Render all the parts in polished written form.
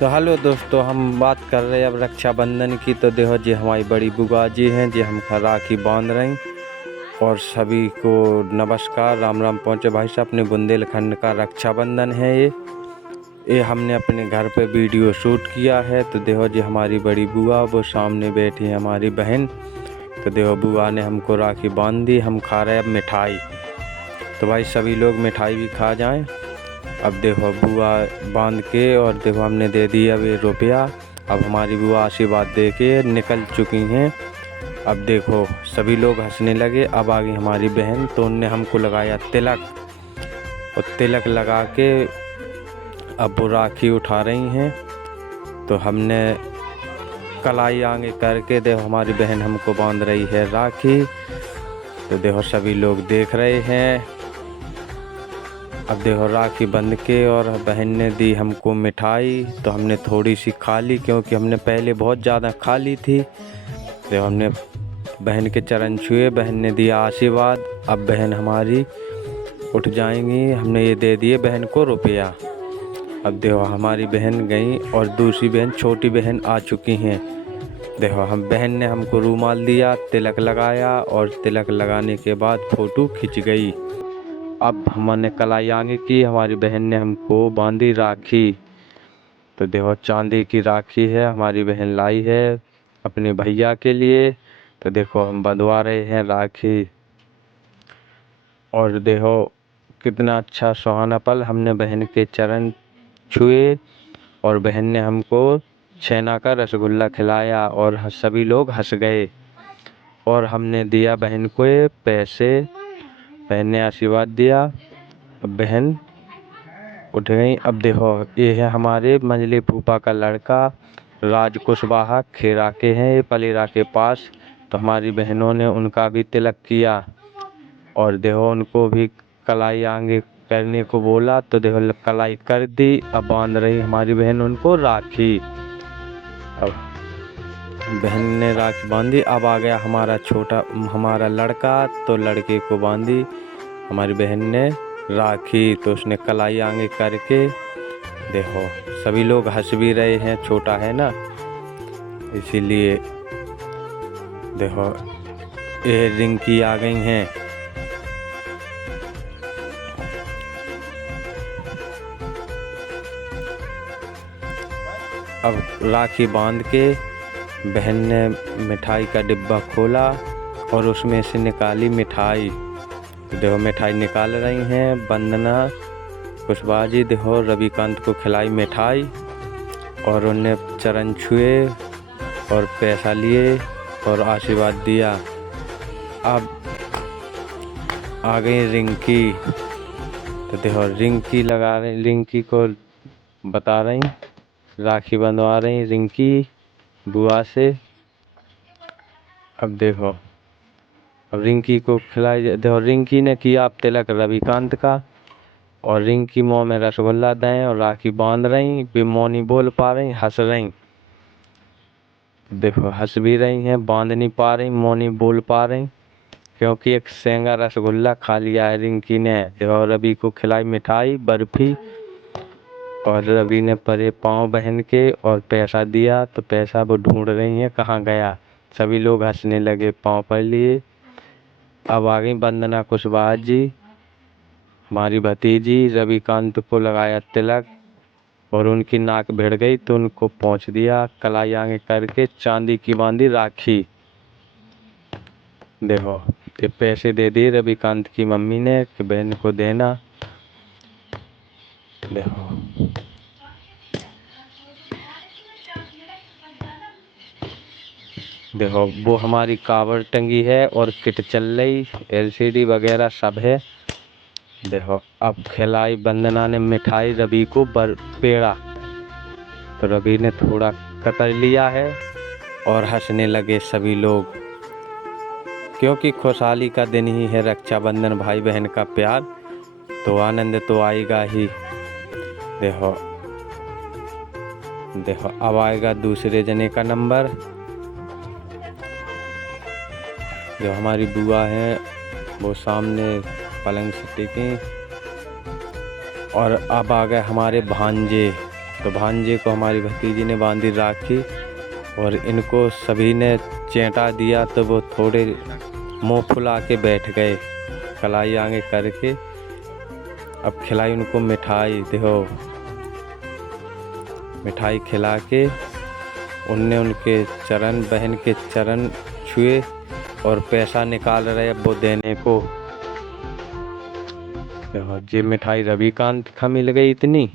तो हेलो दोस्तों, हम बात कर रहे हैं अब रक्षाबंधन की। तो देखो जी, हमारी बड़ी बुआ जी हैं जी, हम राखी बांध रही। और सभी को नमस्कार, राम राम पहुँचे भाई साहब। अपने बुंदेलखंड का रक्षाबंधन है ये हमने अपने घर पे वीडियो शूट किया है। तो देखो जी, हमारी बड़ी बुआ वो सामने बैठी है, हमारी बहन। तो देखो बुआ ने हमको राखी बांध दी। हम खा रहे हैं अब मिठाई। तो भाई सभी लोग मिठाई भी खा जाएं। अब देखो बुआ बांध के, और देखो हमने दे दिया अब ये रुपया। अब हमारी बुआ आशीर्वाद दे के निकल चुकी हैं। अब देखो सभी लोग हंसने लगे। अब आ गई हमारी बहन, तो उनने हमको लगाया तिलक, और तिलक लगा के अब वो राखी उठा रही हैं। तो हमने कलाई आगे करके देखो हमारी बहन हमको बांध रही है राखी। तो देखो सभी लोग देख रहे हैं। अब देखो राखी बंध के, और बहन ने दी हमको मिठाई। तो हमने थोड़ी सी खा ली, क्योंकि हमने पहले बहुत ज़्यादा खा ली थी। तो हमने बहन के चरण छुए, बहन ने दिया आशीर्वाद। अब बहन हमारी उठ जाएंगी। हमने ये दे दिए बहन को रुपया। अब देखो हमारी बहन गई, और दूसरी बहन छोटी बहन आ चुकी हैं। देखो हम बहन ने हमको रूमाल दिया, तिलक लगाया, और तिलक लगाने के बाद फ़ोटो खिंच गई। अब हमने कलाई आगे की, हमारी बहन ने हमको बांधी राखी। तो देखो चांदी की राखी है, हमारी बहन लाई है अपने भैया के लिए। तो देखो हम बंधवा रहे हैं राखी। और देखो कितना अच्छा सुहाना पल, हमने बहन के चरण छुए, और बहन ने हमको छेना का रसगुल्ला खिलाया, और सभी लोग हंस गए। और हमने दिया बहन को ये पैसे, बहन ने आशीर्वाद दिया। अब बहन उठ गई। अब देखो ये है हमारे मंझले फूफा का लड़का राज कुशवाहा, खेरा के हैं ये, पलेरा के पास। तो हमारी बहनों ने उनका भी तिलक किया, और देखो उनको भी कलाई आगे करने को बोला। तो देखो कलाई कर दी। अब बांध रही हमारी बहन उनको राखी। अब बहन ने राखी बांधी। अब आ गया हमारा लड़का। तो लड़के को बांधी हमारी बहन ने राखी। तो उसने कलाई आगे करके, देखो सभी लोग हंस भी रहे हैं, छोटा है ना इसीलिए। देखो ये रिंकी आ गई हैं। अब राखी बांध के बहन ने मिठाई का डिब्बा खोला, और उसमें से निकाली मिठाई। तो देखो मिठाई निकाल रही हैं वंदना कुशवाहा जी। देखो रविकांत को खिलाई मिठाई, और उन्हें चरण छुए, और पैसा लिए, और आशीर्वाद दिया। अब आ गई रिंकी। तो देखो रिंकी को बता रही, राखी बंधवा रही रिंकी बुआ से। अब देखो अब रिंकी को खिलाई। देखो रिंकी ने किया अब तिलक रविकांत का, और रिंकी मुँह में रसगुल्ला दें, और राखी बांध रही, भी मौन नहीं बोल पा रही, हंस रही। देखो हंस भी रही हैं, बांध नहीं पा रही, मौन नहीं बोल पा रही, क्योंकि एक सेंगा रसगुल्ला खा लिया है रिंकी ने। और रवि को खिलाई मिठाई बर्फी, और रवि ने परे पाँव बहन के, और पैसा दिया। तो पैसा वो ढूंढ रही हैं कहाँ गया। सभी लोग हंसने लगे, पाँव पर लिए। अब आ गई वंदना कुशवाहा जी, हमारी भतीजी। रविकांत को लगाया तिलक, और उनकी नाक भिड़ गई, तो उनको पहुँच दिया कलाई आगे करके, चांदी की बांधी राखी। देखो ये पैसे दे दिए रविकांत की मम्मी ने कि बहन को देना। देखो देखो वो हमारी कावड़ टंगी है, और किट चल रही, एलसीडी वगैरह सब है। देखो अब खिलाई वंदना ने मिठाई रवि को पेड़ा। तो रवि ने थोड़ा कतर लिया है, और हंसने लगे सभी लोग, क्योंकि खुशहाली का दिन ही है रक्षाबंधन, भाई बहन का प्यार। तो आनंद तो आएगा ही। देखो देखो अब आएगा दूसरे जने का नंबर। जो हमारी बुआ हैं वो सामने पलंग से टिकी, और अब आ गए हमारे भांजे। तो भांजे को हमारी भतीजी ने बांधी राखी और इनको सभी ने चेंटा दिया तो वो थोड़े मुंह फुला के बैठ गए, कलाई आगे करके। अब खिलाई उनको मिठाई, देखो मिठाई खिला के उनने उनके चरण, बहन के चरण छुए और पैसा निकाल रहे अब वो देने को। देखो ये मिठाई रविकांत का मिल गई इतनी,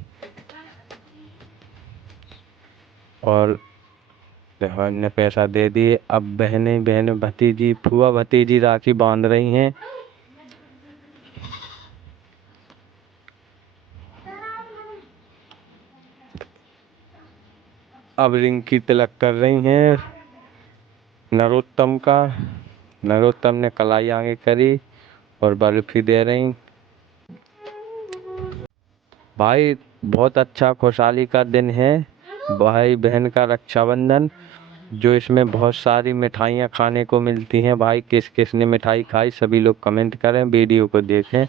और देखो इनने पैसा दे दिए। अब बहन भतीजी, फुआ भतीजी राखी बांध रही हैं। अब रिंकी तिलक कर रही हैं नरोत्तम का। नरोत्तम ने कलाई आगे करी और बर्फी दे रही। भाई बहुत अच्छा खुशहाली का दिन है, भाई बहन का रक्षाबंधन, जो इसमें बहुत सारी मिठाइयाँ खाने को मिलती हैं। भाई किस किस ने मिठाई खाई सभी लोग कमेंट करें, वीडियो को देखें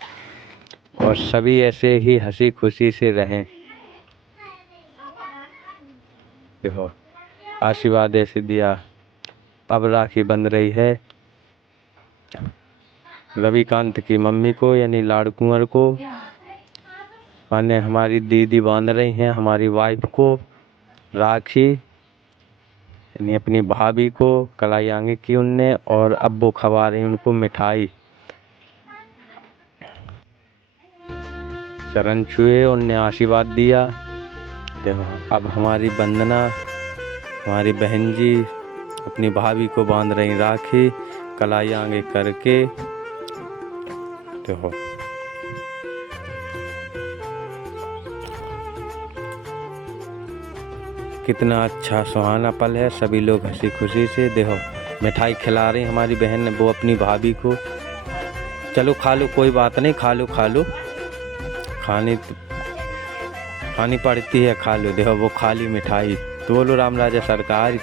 और सभी ऐसे ही हंसी खुशी से रहें। देखो आशीर्वाद ऐसे दिया। अब राखी बंध रही है रविकांत की मम्मी को, यानी लाड़कुंवर को, माने हमारी दीदी बांध रही हैं हमारी वाइफ को राखी, यानी अपनी भाभी को कलाई आगे की उनने, और अब वो खवा रही उनको मिठाई। चरण छुए, उनने आशीर्वाद दिया। देखो अब हमारी वंदना, हमारी बहन जी अपनी भाभी को बांध रही राखी, कलाई आगे करके। देखो कितना अच्छा सुहाना पल है, सभी लोग हंसी खुशी से। देखो मिठाई खिला रही हमारी बहन ने वो अपनी भाभी को। चलो खा लो, कोई बात नहीं, खा लो खा लो, खानी पड़ती है, खा लो। देखो वो खाली मिठाई। तो बोलो राम राजा सरकार की।